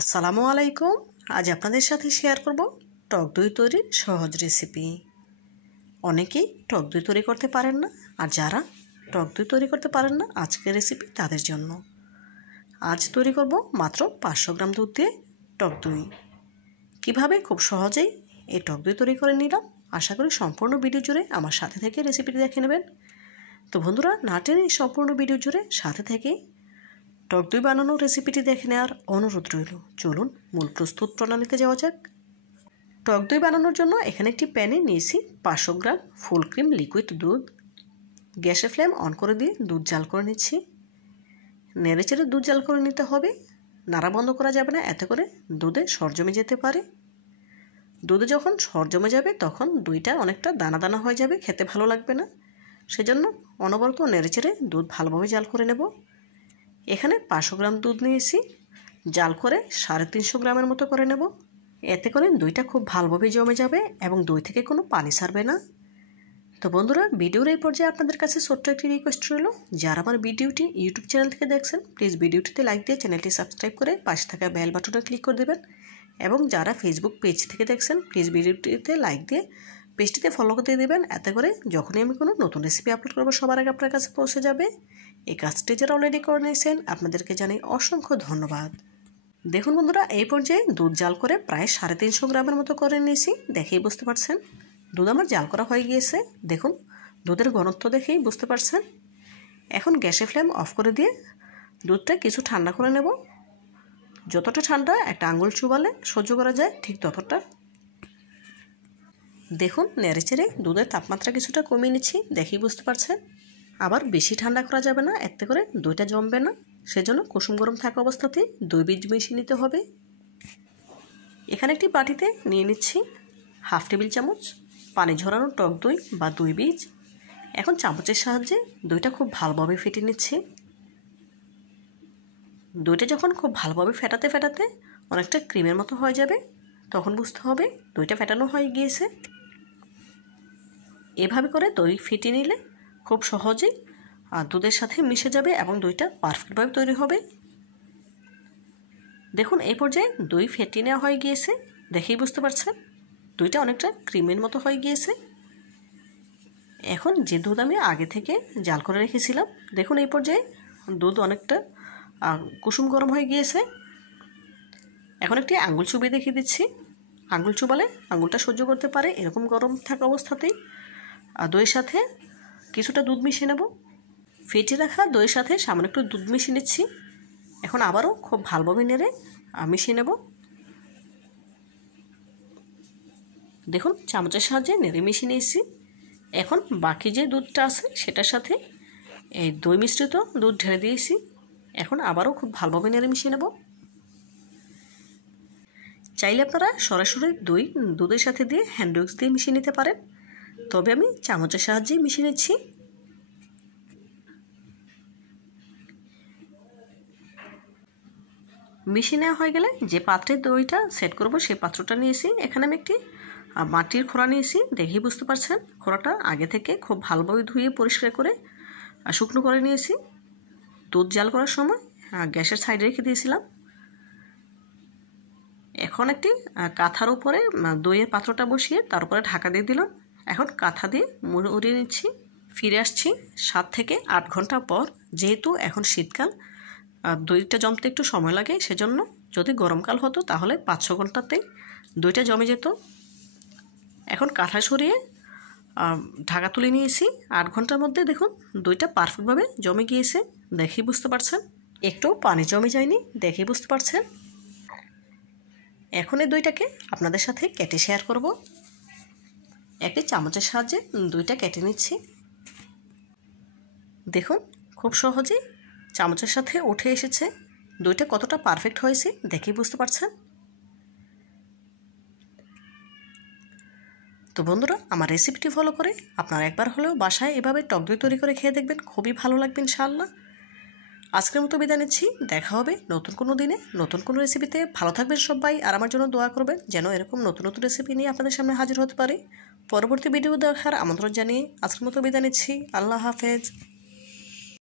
আসসালামু আলাইকুম। আজ আপনাদের সাথে শেয়ার করব টক দই তৈরির সহজ রেসিপি। অনেকেই টক দই তৈরি করতে পারেন না, আর যারা টক দই তৈরি করতে পারেন না, আজকের রেসিপি তাদের জন্য। আজ তৈরি করব মাত্র 500 গ্রাম দুধ দিয়ে টক দই। কীভাবে খুব সহজেই এই টক দই তৈরি করে নিলাম, আশা করি সম্পূর্ণ ভিডিও জুড়ে আমার সাথে থেকে রেসিপিটি দেখে নেবেন। তো বন্ধুরা, না টেনে সম্পূর্ণ ভিডিও জুড়ে সাথে থেকে টক দই বানানোর রেসিপিটি দেখে নেওয়ার অনুরোধ রইল। চলুন মূল প্রস্তুত প্রণালীতে যাওয়া যাক। টক দই বানানোর জন্য এখানে একটি প্যানে নিয়েছি 500 গ্রাম ফুল ক্রিম লিকুইড দুধ। গ্যাসের ফ্লেম অন করে দিয়ে দুধ জাল করে নিচ্ছি। নেড়েচেড়ে দুধ জাল করে নিতে হবে, নাড়া বন্ধ করা যাবে না, এতে করে দুধে সর জমে যেতে পারে। দুধে যখন সর জমে যাবে তখন দইটা অনেকটা দানা দানা হয়ে যাবে, খেতে ভালো লাগবে না। সেজন্য অনবরত নেড়েচেড়ে দুধ ভালোভাবে জাল করে নেব। এখানে 500 গ্রাম দুধ নিয়েছি, জাল করে 350 গ্রামের মতো করে নেব। এতে করে দইটা খুব ভালোভাবে জমে যাবে এবং দই থেকে কোনো পানি ছাড়বে না। তো বন্ধুরা, ভিডিওর এই পর্যায়ে আপনাদের কাছে ছোট্ট একটি রিকোয়েস্ট রইল, যারা আমার ভিডিওটি ইউটিউব চ্যানেল থেকে দেখছেন প্লিজ ভিডিওটিতে লাইক দিয়ে চ্যানেলটি সাবস্ক্রাইব করে পাশে থাকা বেল বাটনে ক্লিক করে দেবেন। এবং যারা ফেসবুক পেজ থেকে দেখছেন প্লিজ ভিডিওটিতে লাইক দিয়ে পেজটিতে ফলো করে দেবেন। এতে করে যখনই আমি কোনো নতুন রেসিপি আপলোড করবো সবার আগে আপনার কাছে পৌঁছে যাবে। এই কাজটি যারা অলরেডি করে নিয়েছেন আপনাদেরকে জানাই অসংখ্য ধন্যবাদ। দেখুন বন্ধুরা, এই পর্যায়ে দুধ জাল করে প্রায় 350 গ্রামের মতো করে নিয়েছি। দেখেই বুঝতে পারছেন দুধ আমার জাল করা হয়ে গিয়েছে। দেখুন দুধের ঘনত্ব দেখেই বুঝতে পারছেন। এখন গ্যাসের ফ্লেম অফ করে দিয়ে দুধটা কিছু ঠান্ডা করে নেব। যতটা ঠান্ডা একটা আঙুল চুবালে সহ্য করা যায় ঠিক ততটা। দেখুন নেড়েচেড়ে দুধের তাপমাত্রা কিছুটা কমিয়ে নিচ্ছি, দেখেই বুঝতে পারছেন। আবার বেশি ঠান্ডা করা যাবে না, এতে করে দইটা জমবে না। সেজন্য কুসুম গরম থাকা অবস্থাতেই দই বীজ মিশিয়ে নিতে হবে। এখানে একটি বাটিতে নিয়ে নিচ্ছি 1/2 টেবিল চামচ পানি ঝরানো টক দই বা দই বীজ। এখন চামচের সাহায্যে দইটা খুব ভালোভাবে ফেটে নিচ্ছি। দইটা যখন খুব ভালোভাবে ফেটাতে ফেটাতে অনেকটা ক্রিমের মতো হয়ে যাবে, তখন বুঝতে হবে দইটা ফেটানো হয়ে গিয়েছে। এভাবে করে দই ফেটে নিলে খুব সহজেই দুধের সাথে মিশে যাবে এবং দইটা পারফেক্টভাবে তৈরি হবে। দেখুন এই পর্যায়ে দই ফেটে নেওয়া হয়ে গিয়েছে, দেখেই বুঝতে পারছেন দইটা অনেকটা ক্রিমের মতো হয়ে গিয়েছে। এখন যে দুধ আমি আগে থেকে জাল করে রেখেছিলাম, দেখুন এই পর্যায়ে দুধ অনেকটা কুসুম গরম হয়ে গিয়েছে। এখন একটি আঙুল চুবিয়ে দেখিয়ে দিচ্ছি। আঙুল চুবালে আঙুলটা সহ্য করতে পারে এরকম গরম থাকা অবস্থাতেই দইয়ের সাথে কিছুটা দুধ মিশিয়ে নেব। ফেটে রাখা দইয়ের সাথে সামান্য একটু দুধ মিশিয়ে নিচ্ছি। এখন আবারও খুব ভালোভাবে নেড়ে মিশিয়ে নেব। দেখুন চামচের সাহায্যে নেড়ে মিশিয়ে নিয়েছি। এখন বাকি যে দুধটা আছে সেটার সাথে এই দই মিশ্রিত দুধ ঢেলে দিয়েছি। এখন আবারও খুব ভালোভাবে নেড়ে মিশিয়ে নেব। চাইলে আপনারা সরাসরি দই দুধের সাথে দিয়ে হ্যান্ড উইক্স দিয়ে মিশিয়ে নিতে পারেন, তবে আমি চামচের সাহায্যে মিশিয়ে নিচ্ছি। মিশিয়ে নেওয়া হয়ে গেলে যে পাত্রে দইটা সেট করব সেই পাত্রটা নিয়েছি। এখানে আমি একটি মাটির খোঁড়া নিয়েছি, দেখেই বুঝতে পারছেন খোঁড়াটা আগে থেকে খুব ভালোভাবে ধুয়ে পরিষ্কার করে শুকনো করে নিয়েছি। দুধ জাল করার সময় গ্যাসের সাইডে রেখে দিয়েছিলাম। এখন একটি কাঁথার উপরে দইয়ের পাত্রটা বসিয়ে তার উপরে ঢাকা দিয়ে দিলাম। এখন কাঁথা দিয়ে মুড়িয়ে নিচ্ছি। ফিরে আসছি 7 থেকে 8 ঘন্টা পর। যেহেতু এখন শীতকাল, দইটা জমতে একটু সময় লাগে, সেজন্য যদি গরমকাল হতো তাহলে 5-6 ঘন্টাতেই দইটা জমে যেত। এখন কাঁথা সরিয়ে ঢাকা তুলে নিয়েছি। 8 ঘন্টার মধ্যে দেখুন দইটা পারফেক্টভাবে জমে গিয়েছে, দেখেই বুঝতে পারছেন। একটু পানি জমে যায়নি, দেখেই বুঝতে পারছেন। এখন এই দইটাকে আপনাদের সাথে কেটে শেয়ার করব। একটি চামচের সাহায্যে দইটা কেটে নিচ্ছি। দেখুন খুব সহজেই চামচের সাথে উঠে এসেছে। দইটা কতটা পারফেক্ট হয়েছে দেখেই বুঝতে পারছেন। তো বন্ধুরা, আমার রেসিপিটি ফলো করে আপনারা একবার হলেও বাসায় এভাবে টক দই তৈরি করে খেয়ে দেখবেন, খুবই ভালো লাগবে ইনশাআল্লাহ। আজকের মতো বিদায় নিচ্ছি, দেখা হবে নতুন কোনো দিনে নতুন কোনো রেসিপিতে। ভালো থাকবেন সবাই, আর আমার জন্য দোয়া করবেন যেন এরকম নতুন নতুন রেসিপি নিয়ে আপনাদের সামনে হাজির হতে পারি। পরবর্তী ভিডিও দেখার আমন্ত্রণ জানিয়ে আজকের মতো বিদায় নিচ্ছি। আল্লাহ হাফেজ।